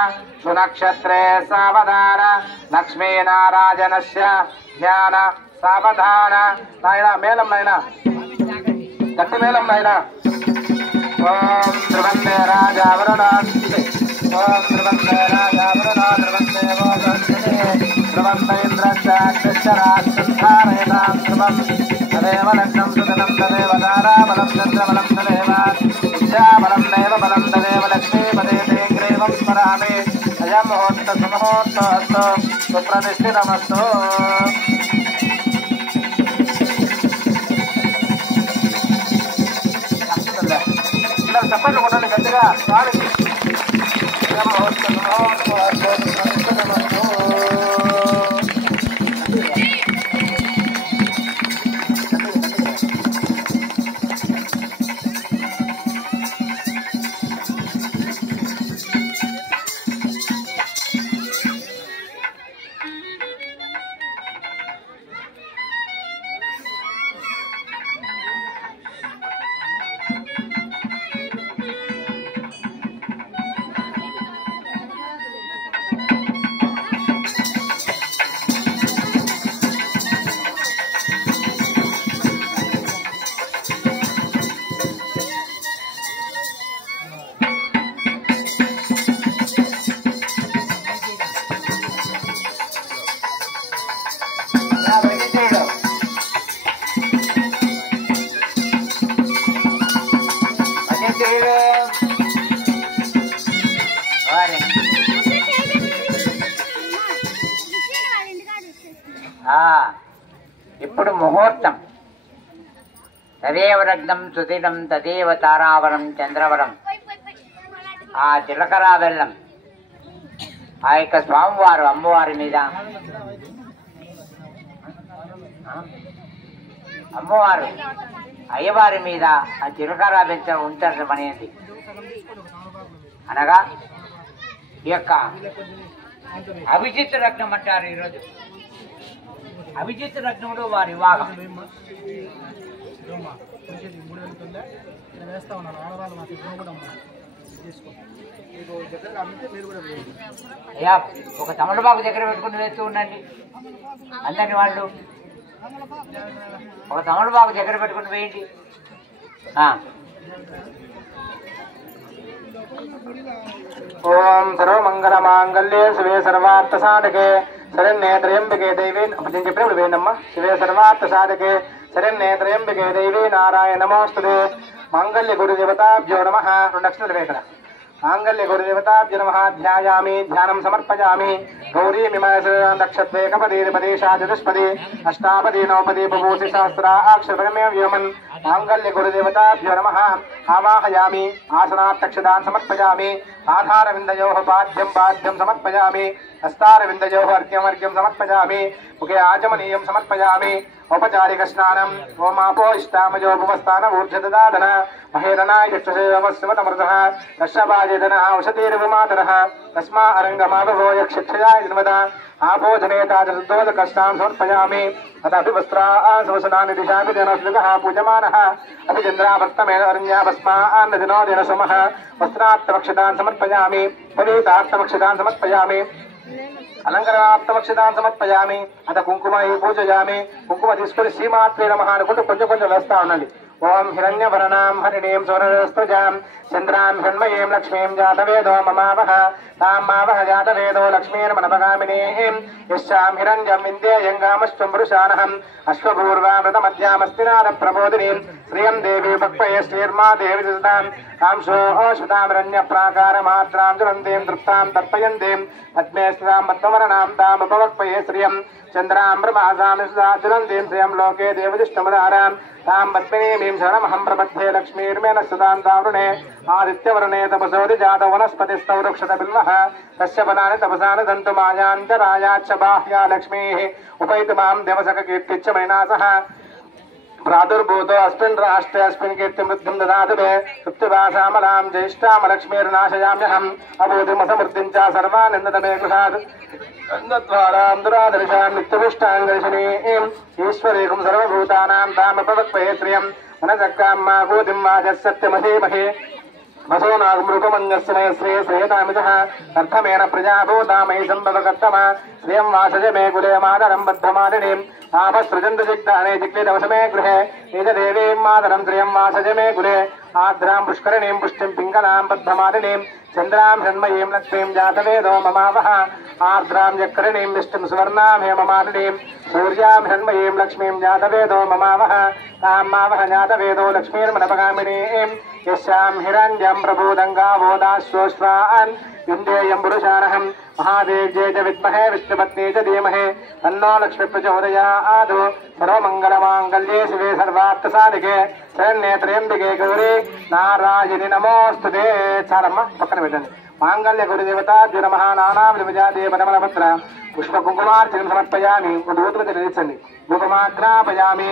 సునక్షత్రే సావధాన లక్ష్మీనారాయణస్య ధ్యాన సావధాన. నాయన మేళం నాయన గట్టి మేళం నాయన. ఓం ధ్రువందే రాజా వరుణ ఓం ధ్రువందే రాజా వరుణ ధ్రువందే ధ్రువంతేంద్రాక్షరాక్షరాక్షారయతాం ధ్రువం తదేవ లగ్నం సుదనం తదేవ తారాబలం చంద్రబలం తదేవ విద్యాబలం దేవ బలం తదేవ లక్ష్మీపదే తే గ్రీవం స్మరామి. అయం ముహూర్త సుముహూర్తోస్తు సుప్రతిష్ఠితమస్తు. చెప్పండి కొట్టండి గట్టిగా స్వామికి. ఇప్పుడు ముహూర్తం. తదేవ రగ్నం సుదినం తదేవ తారావరం చంద్రవరం. ఆ జీలకర్ర బెల్లం ఆ యొక్క స్వామివారు అమ్మవారి మీద అమ్మవారు అయ్యవారి మీద ఆ జీలకర్ర బెల్లం ఉంచడం అనేది అనగా ఈ యొక్క అభిజిత్ రత్నం అంటారు. ఈరోజు అభిజిత్ రత్నంలో వారి వివాహం. అయ్యా ఒక తమలపాకు దగ్గర పెట్టుకుని వేస్తూ ఉండండి అందరిని వాళ్ళు. ఒక తమలపాకు దగ్గర పెట్టుకుని వేయండి. ఓం సర్వమంగళ మాంగళ్యే శివే సర్వార్థ సాధకే శరణ్యే త్రయంబకే దేవి. నేను చెప్పినప్పుడు వేయండమ్మా. శివే సర్వార్థ సాధకే శరణ్యే త్రయంబకే దేవి నారాయణ నమోస్తుతే. మాంగళ్య గురుదేవతాభ్యో నమః. 2 అక్షరాలు వేయక్కడ. మాంగళ్య గురుదేవతాభ్యో నమః. ధ్యాయామి ధ్యానం సమర్పయామి. గౌరీమిమాస నక్షత్రే కపదీపదేశా చతుష్పది అష్టాపది నవపది బభూసి సహస్రాక్షరమే వ్యోమన్. మాంగళ్య గురుదేవతాభ్యో నమః. ఆవాహయామి ఆసనాత్తక్షదాన్ సమర్పయామి. ఆధారవిందయోః పాద్యం పాద్యం సమర్పయామి. హస్తారవిందయోః అర్ఘ్యం సమర్పయామి. ముఖే ఆచమనీయం సమర్పయామి. ఔపచారిక స్నానం. ఓమాపో ఇష్టామయోపవస్థాన ఊర్ధ్వదాదన మహేరణాయ చక్షుషేవమస్వతమృతః కశ్యపాయేదన ఔషధీర్విమాతరః తస్మా అరంగమాదవో యక్షక్షయాయ జన్మద ఆపోజనేతాదోద కష్టాం సమర్పయామి. అదభివస్త్రాన్ సమసనాని దిశామి జనస్లుకః పూజమానః అభిచంద్రావర్తమేన అరణ్యాభస్మాన్నదినోదిన సమః వస్త్రాత్తమక్షతాన్ సమర్పయామి. పరీతాత్తమక్షతాన్ సమర్పయామి. అలంకరణార్థమక్షతాన్ సమర్పయామి. అత కుంకుమ పూజయామి. కుంకుమ తీసుకొని శ్రీమాత్రే నమః అనుకుంటూ కొంచెం కొంచెం వేస్తా ఉండండి. ఓం హిరణ్యవరణాం హరిణీం సువర్ణస్తజాం చంద్రాం హిరణ్మయీం లక్ష్మీం జాతవేదో మమావహ తాం మావహ జాతవేదో లక్ష్మీర్మనపగామినీం యస్యాం హిరణ్యం విందేయంగామశ్వం పురుషానహం అశ్వపూర్వామృతమధ్యామస్తినాద ప్రబోధినీం శ్రియం దేవీ పక్వయే శ్రీర్మా దేవి సుతాం కాంశో ఓషుతామిరణ్య ప్రాకారమాత్రాం జ్వలంతీం తృప్తాం తర్పయంతీం పద్మే స్థితాం పద్మవర్ణాం తాముపవక్వయే శ్రియం చంద్రాం బ్రహ్మాసాం జ్వలంతీం శ్రియం లోకే దేవజిష్టముదారాం तां पद्मिनीं शरणमहं प्रपद्ये लक्ष्मीर्मेण सुदां दावृणे आदित्यवर्णे तपसोदि जातो वनस्पतिस्तौ वृक्षतबिल्वः तस्य वनानि तपसानि दन्तु मायान्तरायाच्च बाह्या लक्ष्मीः उपैतु मां देवसखकीर्तिच्च मैनासः प्रादुर्भूतो अस्मिन् राष्ट्रे अस्मिन् कीर्तिमृद्धिं ददातु मे तृप्तिभाषामलां ज्येष्ठामलक्ष्मीर्नाशयाम्यहम् अभूतिमसमृद्धिं च सर्वानन्दतमे गृहात् अन्नद्वारां दुरादर्शां नित्यपुष्टाङ्गर्षणीम् ईश्वरेकं सर्वभूतानां तामपवक्वये श्रियं मनसक्कां मा भूतिं वाजसत्यमधीमहे वसो नागमृगमन्यस्मै श्रेय श्रेयतामितः अर्थमेन प्रजाभूतामयि सम्भवकर्तम श्रियं वासज मे कुले मातरं बद्धमालिनीम् आपसृजन्तजिग्धाने जिग्लितवसमे गृहे एजदेवीं मातरं श्रियं वासज मे कुले आद्रां पुष्करिणीं पुष्टिं पिङ्गलां बद्धमालिनीं चन्द्रां षण्मयीं लक्ष्मीं जातवेदो ममावह आर्द्रां जक्करिणीं विष्टिं सुवर्णां हेममालिनीं सूर्यां षण्मयीं लक्ष्मीं जातवेदो ममावह तां मावह जातवेदो लक्ष्मीर्मनपगामिनीं यस्यां हिरण्यं प्रभूदङ्गावोदाश्वश्वान् युञ्जेयं पुरुषानहं महादेव्यै च विद्महे विष्णुपत्नी च धीमहि तन्नो लक्ष्मी प्रचोदयात् सर्वमङ्गलमाङ्गल्ये शिवे सर्वार्थसाधिके शरण्ये त्र्यम्बिके गौरी नारायणि नमोऽस्तुते चालम्म पక్కన పెట్టండి माङ्गल्य गुरुदेवताभ्यो नमः नानां विजाते पदमलपत्र पुष्पकुङ्कुमार्चनं समर्पयामि उद्भूतवति निलिचंడి धूपमाग्रापयामि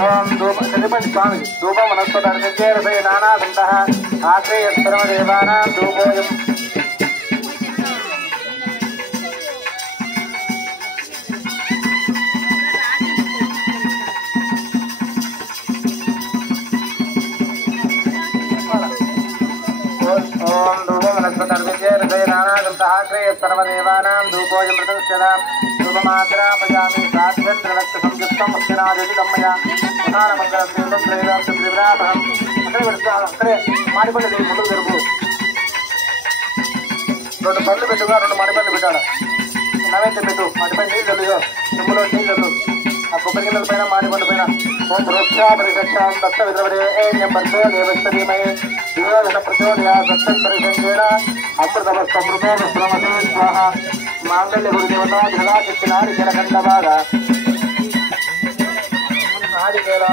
ओम धूप चलिपंడి स्वामी धूपं वनस्पतिर्निर्जय नाना सन्तः आश्रय सर्वदेवानां धूपोऽयं ओम धूपं वनस्पतिर्निर्जय नाना सन्तः आश्रय सर्वदेवानां धूपोऽयं प्रदुष्यतां धूपमाग्रापयामि साध्यन्त्ररक्तसंयुक्तं मुख्यनादितं मया पुनारमङ्गलं देवं त्रैलोक्यं त्रिपुरापहम् अక్కడే పెడతాను అక్కడే మాడిపల్లి ముందుకు జరుపు రెండు పళ్ళు పెట్టుగా రెండు మాడిపల్లి పెట్టాడు నైవేద్యం పెట్టు మాడిపై నీళ్ళు చల్లు నిమ్ములో నీళ్ళు చల్లు ఆ కొబ్బరి గిన్నెల పైన మాడిపల్లి పైన ఓం రోక్షా పరిరక్షాం దత్త విద్రవరేణ్యం భర్గో దేవస్య ధీమహి ధియోధన ప్రచోదయా సత్యం పరిసంగేణ అమృతమస్తమృతో విశ్రమతే స్వాహ మాంగళ్య గురుదేవత ధృడాశక్తినాడి జలకండభాగ నాడికేల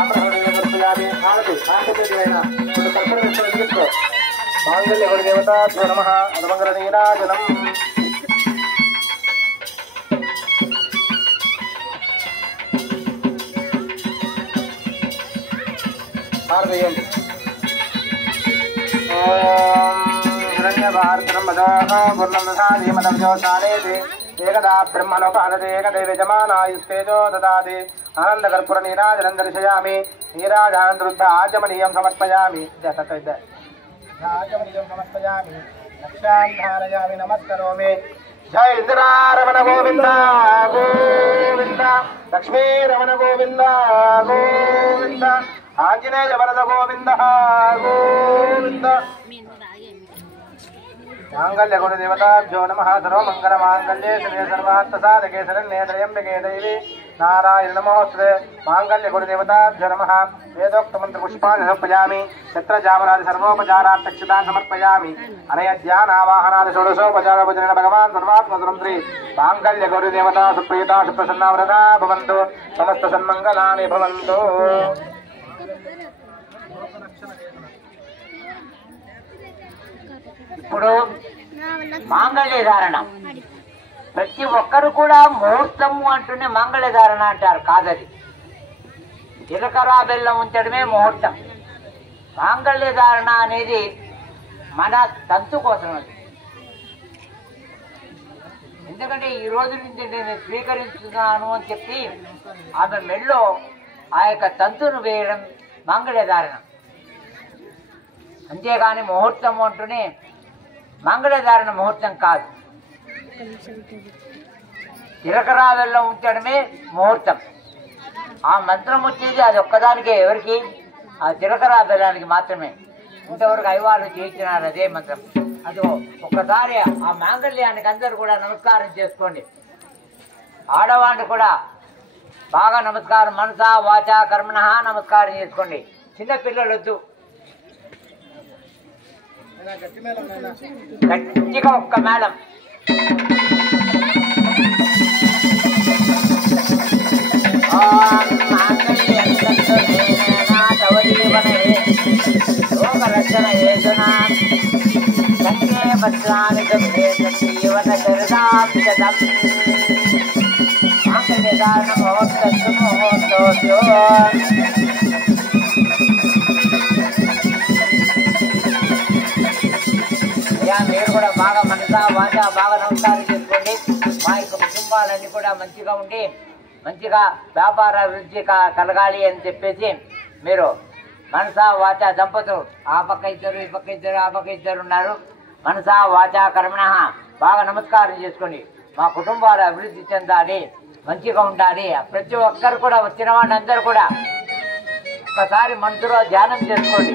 ఆమ్రహృదయవర్పయామి ఆనతి ఆంతర్యమైన రెండు కర్పూర విషయాలు తీసుకో మాంగళ్య గురుదేవతాభ్యో నమః అదమంగళ నీరాజనం హారతి ఓం हिरण्यभारतरं मदः पूर्णं दधाति मदव्योसानेति एकदा ब्रह्मणोपादते एकदैवजमानायुस्तेजो ददाति आनन्दकर्पूरनीराजनं दर्शयामि नीराजनान्तरुद्ध आचमनीयं समर्पयामि आचमनीयं समर्पयामि लक्ष्यां धारयामि नमस्करोमि जय इन्द्रारमण गोविन्द गोविन्द लक्ष्मीरमण गोविन्द गोविन्द आञ्जनेय वरद गोविन्द गोविन्द मांगल्य गुरुदेवताभ्यो नमः सर्वमङ्गलमाङ्गल्ये शिवे सर्वार्थसाधके शरण्ये त्र्यम्बके दैवी नारायण नमोऽस्तुते मांगल्य गुरुदेवताभ्यो नमः वेदोक्तमन्त्रपुष्पाणि समर्पयामि छत्रजामरादि सर्वोपचारार्थक्षतान् समर्पयामि अनया ध्यानावाहनादि षोडशोपचारोपचारेण भगवान् सर्वात्मस्वरूपं श्री मांगल्य गुरुदेवता सुप्रीता सुप्रसन्ना वरदा भवन्तु समस्त सन्मङ्गलानि भवन्तु ఇప్పుడు మాంగళ్య ధారణ ప్రతి ఒక్కరు కూడా ముహూర్తము అంటూనే మాంగళ్య ధారణ అంటారు. కాదది జీలకర్ర బెల్లం ఉంచడమే ముహూర్తం. మాంగళ్య ధారణ అనేది మన తంతు కోసం అది. ఎందుకంటే ఈ రోజు నుంచి నేను స్వీకరిస్తున్నాను అని చెప్పి ఆమె మెళ్ళో ఆ యొక్క తంతును వేయడం మాంగళ్య ధారణ. అంతేగాని ముహూర్తం అంటూనే మంగళధారణ ముహూర్తం కాదు. జీలకర్ర బెల్లం ఉంచడమే ముహూర్తం. ఆ మంత్రం వచ్చేది అది ఒక్కదానికే, ఎవరికి? ఆ జీలకర్ర బెల్లానికి మాత్రమే. ఇంతవరకు అయ్యవారు చేయించినారు అదే మంత్రం. అది ఒక్కసారి ఆ మాంగళ్యానికి అందరూ కూడా నమస్కారం చేసుకోండి. ఆడవాళ్ళు కూడా బాగా నమస్కారం, మనసా వాచా కర్మణ నమస్కారం చేసుకోండి. చిన్నపిల్లలు వద్దు. గట్టిగా ఒక్క మేళం. రక్షణ ఏదునా సంగే పత్రాన్ని జీవన చరితాంశదం మీరు కూడా బాగా మనసా వాచా బాగా నమస్కారం చేసుకోండి. మా యొక్క కుటుంబాలన్నీ కూడా మంచిగా ఉండి మంచిగా వ్యాపార అభివృద్ధి కలగాలి అని చెప్పేసి మీరు మనసా వాచా దంపతులు ఆ పక్క ఇద్దరు ఈ పక్క ఇద్దరు ఆ పక్క ఇద్దరు ఉన్నారు. మనసా వాచా కర్మణ బాగా నమస్కారం చేసుకోండి. మా కుటుంబాలు అభివృద్ధి చెందాలి, మంచిగా ఉండాలి. ప్రతి ఒక్కరు కూడా వచ్చిన వాళ్ళందరూ కూడా ఒక్కసారి మనసులో ధ్యానం చేసుకోండి.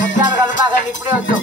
ముత్యాలు కలపాకండి, ఇప్పుడే వచ్చు.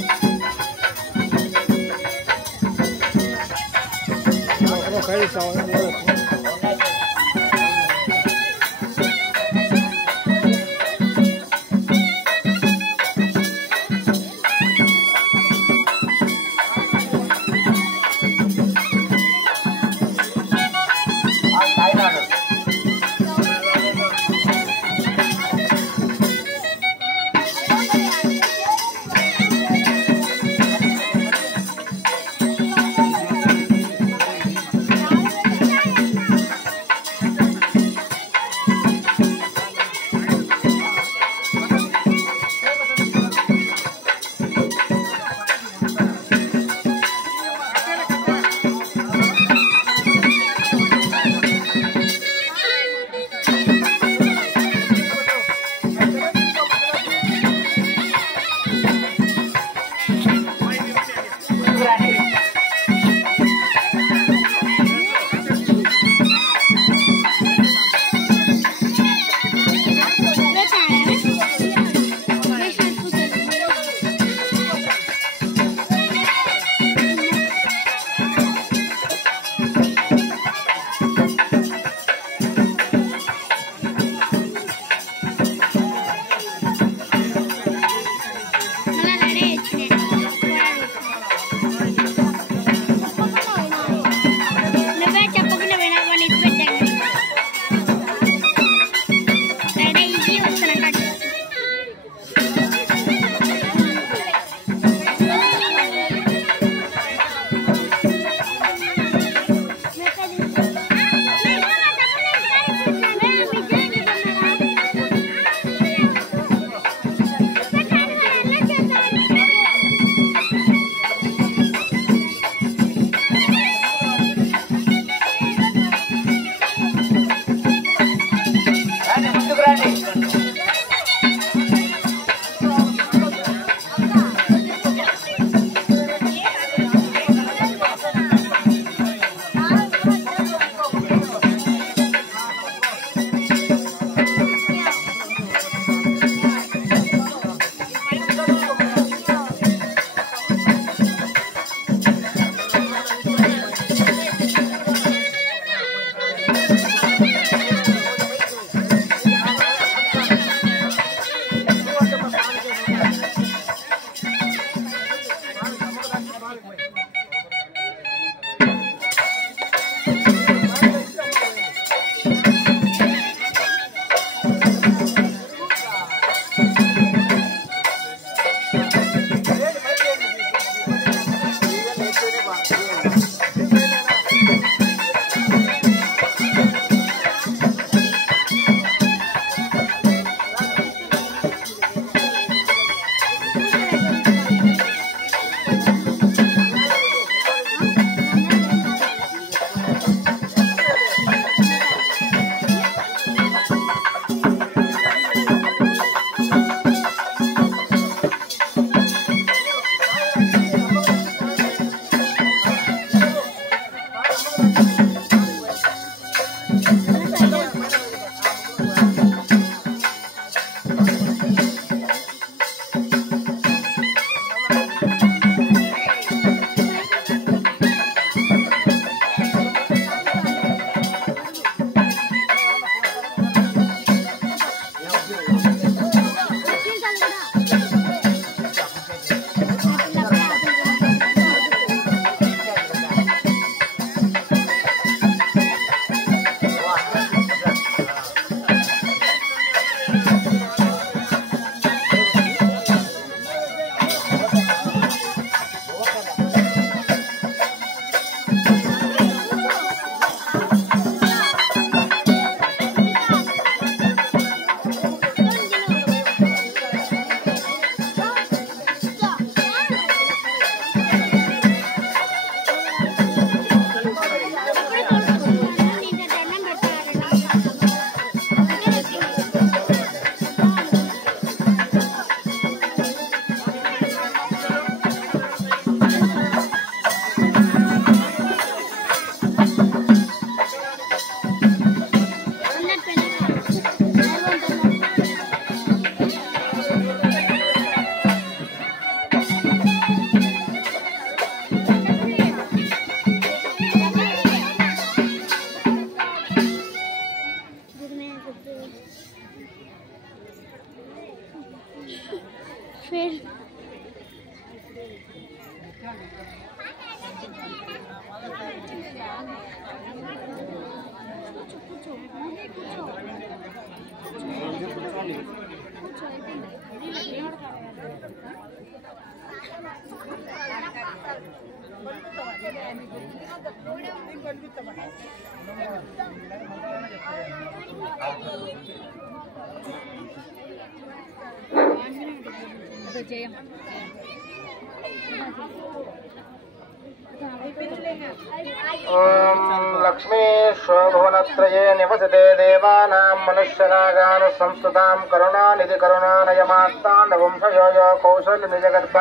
लक्ष्मी शोभुवनत्रये निवसते देवानां मनुष्यनागान् संस्तुतां करुणानिधि करुणानयमास्ताण्डवंशयो यो कौशल्यनिजगर्भ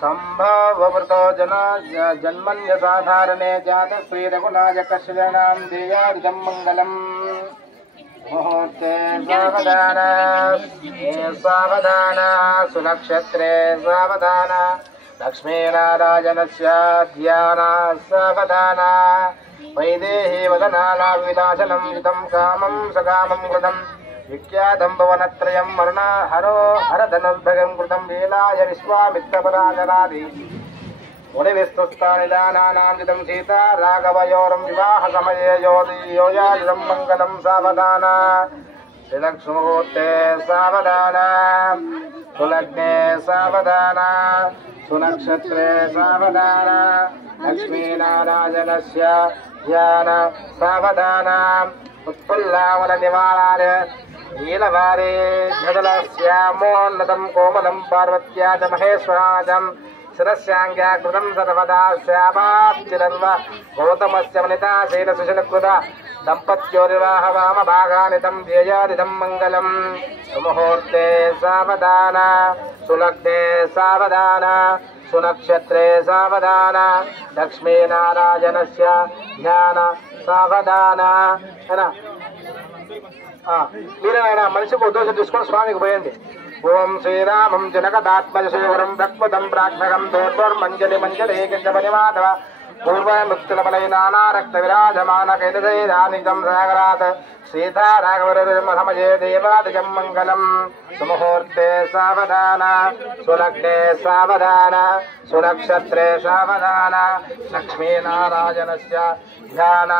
सम्भववृतो जन्मन्यसाधारणे जातश्रीरघुनाय कश्यणां देयादिजं मङ्गलम् मुहूर्ते सावधान सावधान सुनक्षत्रे सावधान लक्ष्मीनारायणस्य ध्यान सावधान वैदेही वदनालाविलासनं युतं कामं सकामं कृतं विख्यातं भुवनत्रयं मरणा हरो हरधनुर्भगं कृतं लीलाय विश्वामित्रपराजरादि मुनिविस्तुस्तानिदानानां जितं सीता राघवयोरं विवाहसमये योयाजितं मङ्गलं सावधान श्रीलक्ष्मीमुहूर्ते सावधान सुलग्ने सावधान सुनक्षत्रे सावधान लक्ष्मीनारायणस्य ध्यान सावधान उत्फुल्लावननिवाराय नीलवारे जगलस्यामोन्नतं कोमलं पार्वत्या च महेश्वराजं शिरस्याङ्ग्याकृतं सर्वदा श्यामाब्धिरन्व गौतमस्य वनिता शीलसुशीलकृता दम्पत्योर्विवाहवामभागानितं ध्येयादिदं मङ्गलम् सुमुहूर्ते सावधान सुलग्ने सावधान सुनक्षत्रे सावधान लक्ष्मीनारायणस्य ध्यान सावधान మీరేనా మనిషికి ఉద్దేశం తీసుకొని స్వామికి పోయండి. ఓం శ్రీరామం జనకదాత్మజశేవరం రక్మదం ప్రాజ్ఞకం దోర్మంజలి మంజలే కించమనిమాధవ పూర్వముక్తులబలైనారక్త విరాజమాన కైలజైరానిజం సాగరాత్ సీతా రాఘవరమసమయే దేవాదిజం మంగళం సుముహూర్తే సావధాన సులగ్నే సావధాన సునక్షత్రే సావధాన లక్ష్మీనారాయణస్య ధ్యాన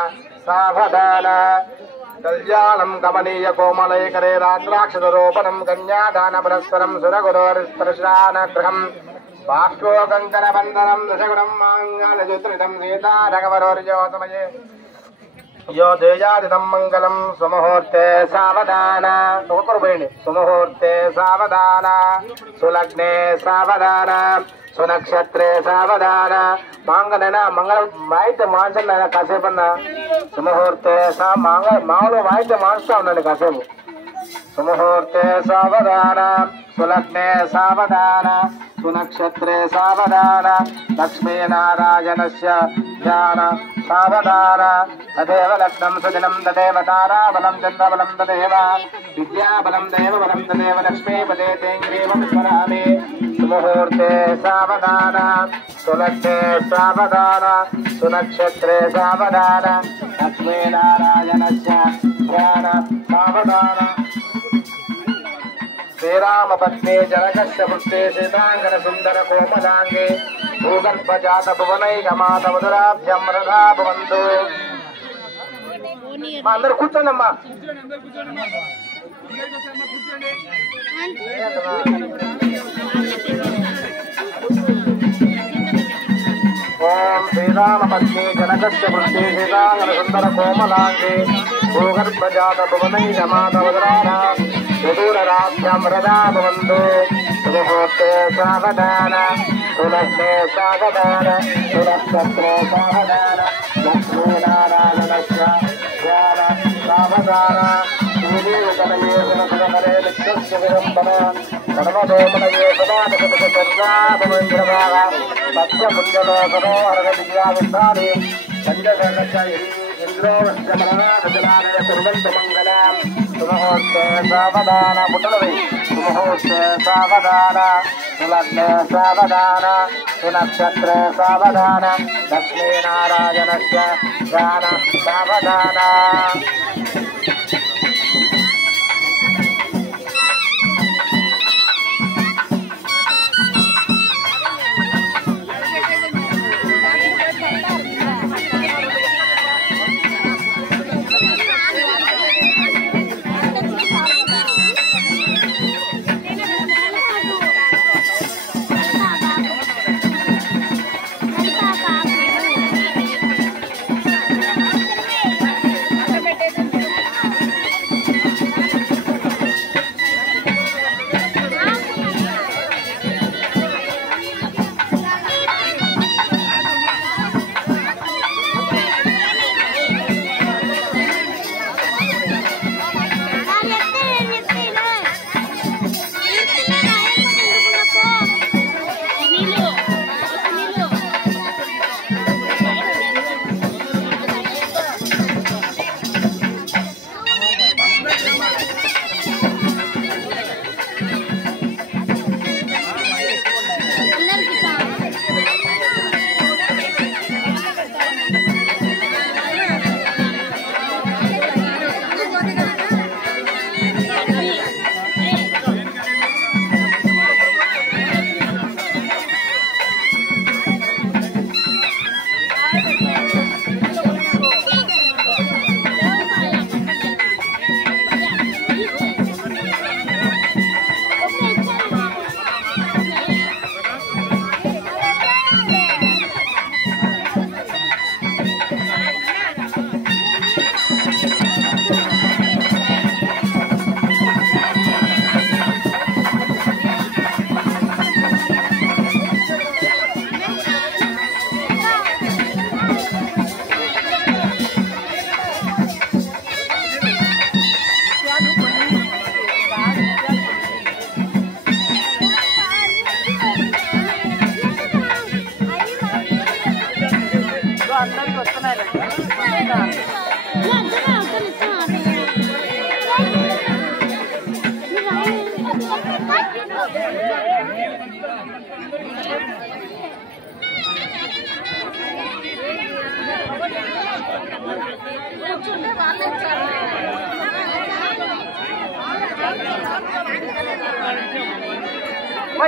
సావధాన कल्याणं कमनीय कोमलैकरे रात्राक्षरोपणं कन्यादान परस्परं सुरगुरोस्पर्शानगृहं बाष्पो कङ्कणबन्धनं दशगुणं माङ्गल्यज्योतिरितं सीता रघवरोर्योतमये यो देयादिदं मङ्गलं सुमुहूर्ते सावधान सुमुहूर्ते सावधान सुलग्ने सावधान सुनक्षत्रे सावधान मांगलना मंगल वायते मांसन कासेपन्न सुमुहूर्ते सा मांगलो वायते मांसता उन्नंడి कासेपु सुमुहूर्ते सावधान सुलग्ने सावधान सुनक्षत्रे सावधान लक्ष्मीनारायणस्य ध्यान सावधान तदेव लग्नं सुदिनं तदेव ताराबलं चन्द्रबलं तदेव विद्याबलं देवबलं तदेव लक्ष्मीपदे तेङ्ग्रीवं स्मरामि सुमुहूर्ते सावधान सुलग्ने सावधान सुनक्षत्रे सावधान लक्ष्मीनारायणस्य ध्यान सावधान श्रीरामपत्नी जनकस्य पुत्रे सीतांगन सुंदर कोमलांगे भूगर्भजात भुवनैकमातमधुराभ्यं रथा भवन्तु మా అందరూ కూర్చోండమ్మా ఓం శ్రీరామపత్ని జనకస్య పుత్రే సీతాంగన సుందర కోమలాంగే భూగర్భజాత భువనైకమాతమధురాభ్యాం సుదూరరాభ్యాం రథా భవంతు సుముహూర్తే సావధాన సులగ్నే సావధాన సునక్షత్రే సావధాన లక్ష్మీనారాయణస్య ధ్యాన సావధాన శ్రీదేవతనయే గుణసురకరే నిత్యస్య విరంబన సర్వదేవతనయే సదానకృతసర్వాభమంద్రభాగ సత్యపుణ్యలోకనో హరవిద్యావిస్తాని పంచగర్గచైరీ ఇంద్రోవశ్యమరణాదజలానయ కుర్వంతు మంగళం సుముహూర్తే సావధాన పుట్టలవై సుముహూర్తే సావధాన సులగ్నే సావధాన సునక్షత్రే సావధాన లక్ష్మీనారాయణస్య ధ్యాన సావధాన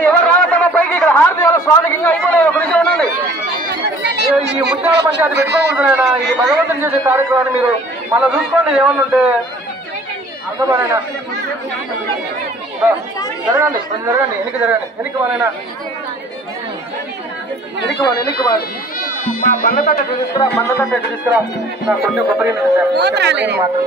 ఎవరు రావద్దమ్మా పైకి, ఇక్కడ హారతి వాళ్ళ స్వామికి ఇంకా అయిపోలేదు, ఒక నిమిషం ఉండండి. ఈ ముత్యాల పంచాయతీ పెట్టుకోకూడదు నాయన, ఇది భగవంతుని చేసే కార్యక్రమాన్ని మీరు మళ్ళీ చూసుకోండి. ఏమన్నా ఉంటే అందమానైనా జరగండి, కొంచెం జరగండి, వెనక్కి జరగండి, వెనక్కి వాళ్ళైనా వెనక్కి వాళ్ళు మా బండ్ల తట్ట తీసుకురా, బండ్ల తట్ట ఎటు తీసుకురా, నా కొద్ది కొబ్బరి మాత్రం.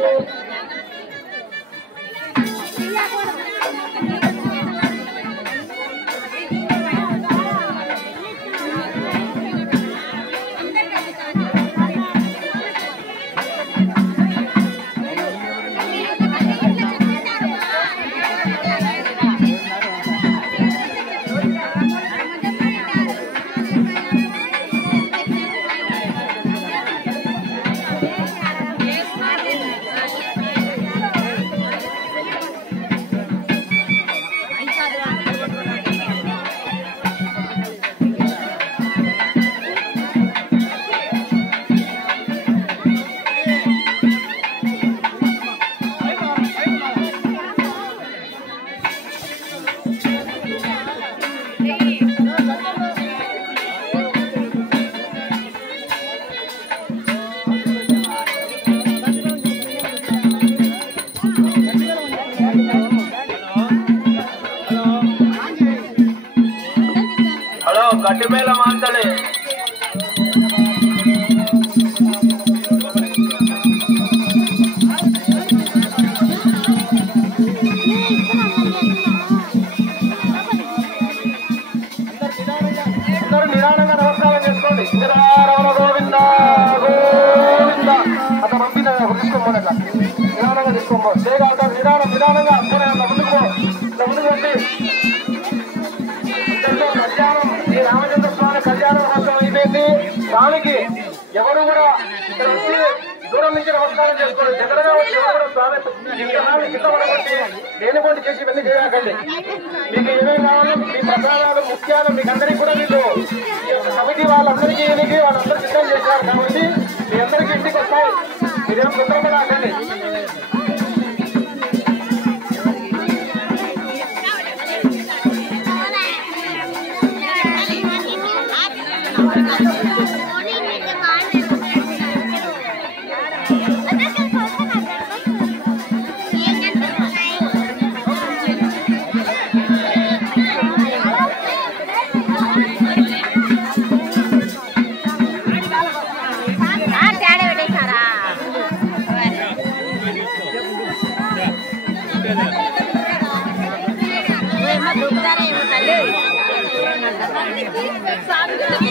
గట్టిమేళ మాంతలే అందరూ నిదానంగా నమస్కారం చేసుకోండి. రమణ గోవింద గోవింద అట్లా పంపిన తీసుకోమని అట్లా నిదానంగా తీసుకోమో చేయగలుగుతారు. నిదానంగా అందరూ ముందుకు రండి. కళ్యాణం ఈ రామచంద్ర స్వామి కళ్యాణం కోసం అయిపోయింది. స్వామికి ఎవరు కూడా ఇక్కడ వచ్చి దూరం నుంచి నమస్కారం చేసుకోండి. దగ్గరగా వచ్చి ఎవరు కూడా స్వామి విగ్రహాన్ని కింద పడగొట్టి దేనికోటి చేసి ఇవన్నీ చేయకండి. మీకు ఏమేమి కావాలి, మీ ప్రసాదాలు ముఖ్యాలు మీకు అందరికీ కూడా మీకు కమిటీ వాళ్ళందరికీ వాళ్ళందరూ సిద్ధం చేశారు కాబట్టి మీ అందరికీ ఇంటికి వస్తాయి. మీరేం తొందరగా రాకండి. Sabe